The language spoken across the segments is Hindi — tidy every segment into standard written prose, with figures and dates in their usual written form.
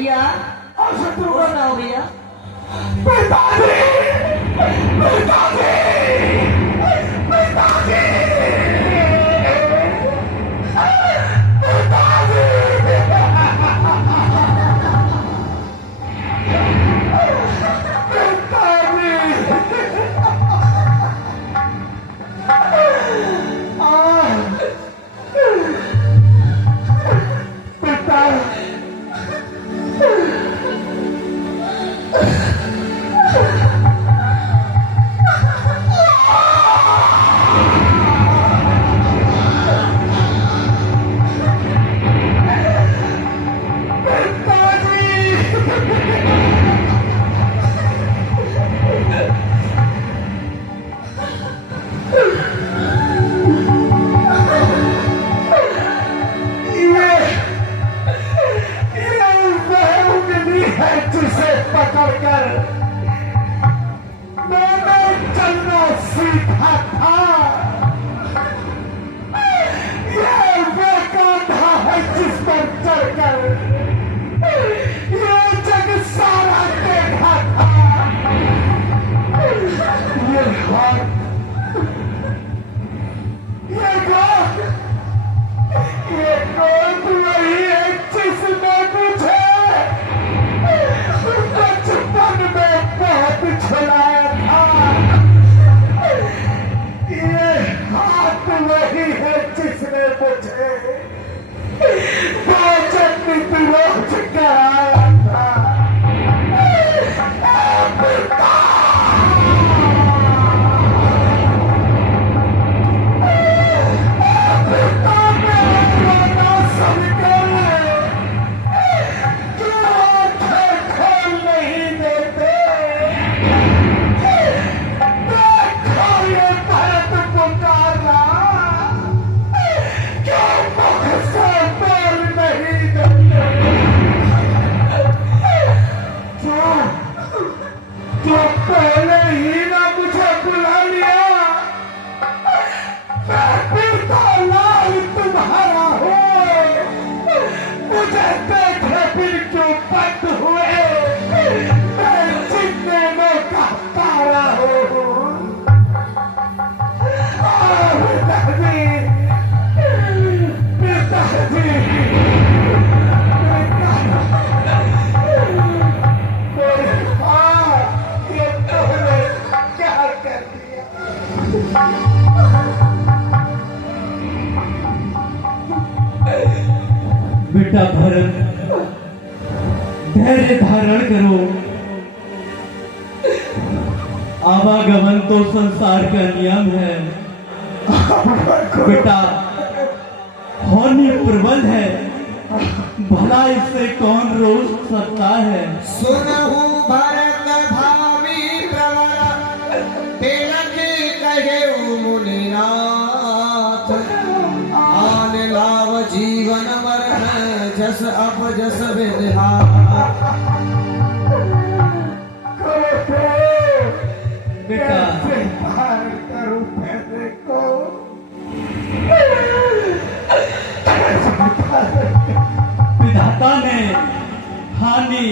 भैया और शत्रु बोल रहा हो भैया। पिताजी पिताजी पिताजी पकड़कर मैंने चलना सीखा था। ये वो कांधा है जिस पर चढ़कर ये जग सारा देखा था। ये हाथ ये गोद वही है जिसने मुझे बचपन में बहुत छुड़ाया था। ये हाथ वही है जिसने मुझे भोजन रोज कराया था। पिता बेटा भरत, धैर्य धारण करो। आवागमन तो संसार का नियम है। बेटा होनी प्रबल है, भला इससे कौन रोक सकता है। सुनहु भरत भावी प्रवर तिलक कहे मुनिनाथ। आन लाव जीवन मरण जस अपजस विधान। बेटा करूं पैसे को विधाता ने हानि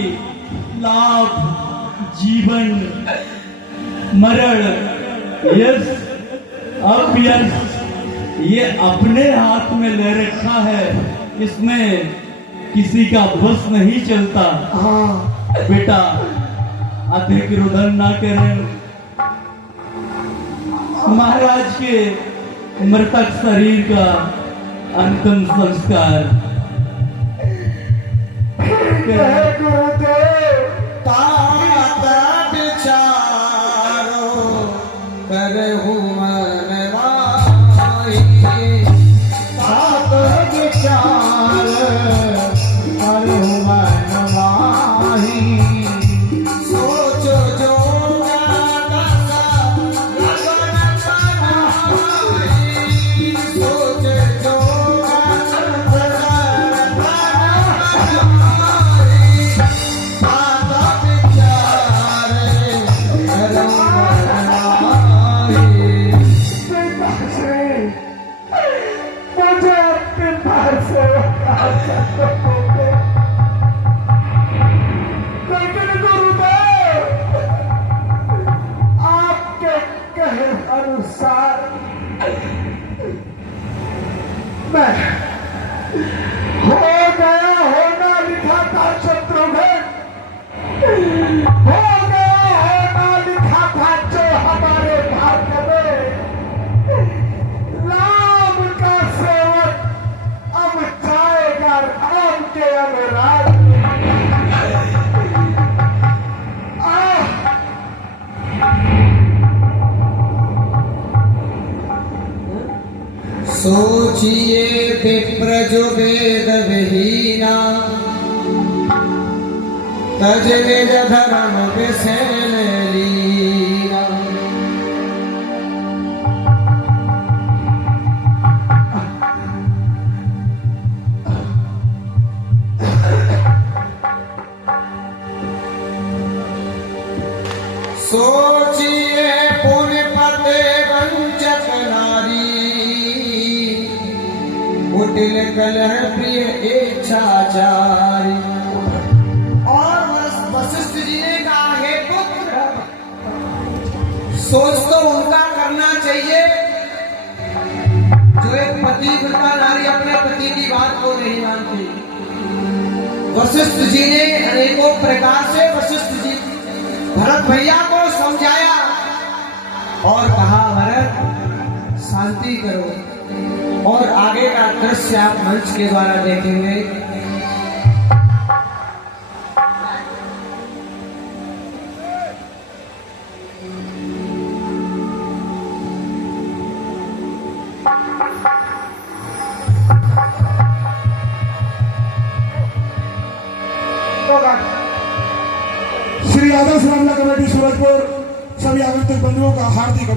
लाभ जीवन मरण यश अपयश ये अपने हाथ में ले रखा है। इसमें किसी का बस नहीं चलता। बेटा अधिक रुदन ना करें। महाराज के मृतक शरीर का अंतिम संस्कार गुरुदेव तात विचारो करहु मन माही। तात विचार करहु मन माही। सोचो जो मैं हो गया होना लिखा था शत्रुघ्न, हो गया होना लिखा था जो हमारे भाग्य में। राम का सेवक अब जाएगा राम के अनुराग में। सोचिए विप्र जो वेद विहीना, तज निज धर्म विषय लीना। सोचिए पुण्य पते वंचक नारी, कुटिल कलह प्रिय इच्छाचारी। और वशिष्ठ जी ने कहा, हे पुत्र, सोच तो उनका करना चाहिए जो एक पतिव्रता नारी अपने पति की बात को नहीं मानती। वशिष्ठ जी ने अनेकों प्रकार से वशिष्ठ जी भरत भैया को समझाया और कहा, भरत शांति करो। और आगे का दृश्य आप मंच के द्वारा देखेंगे। श्री आदर्श रामला कमेटी सूरजपुर सभी आगंतुक बंधुओं का हार्दिक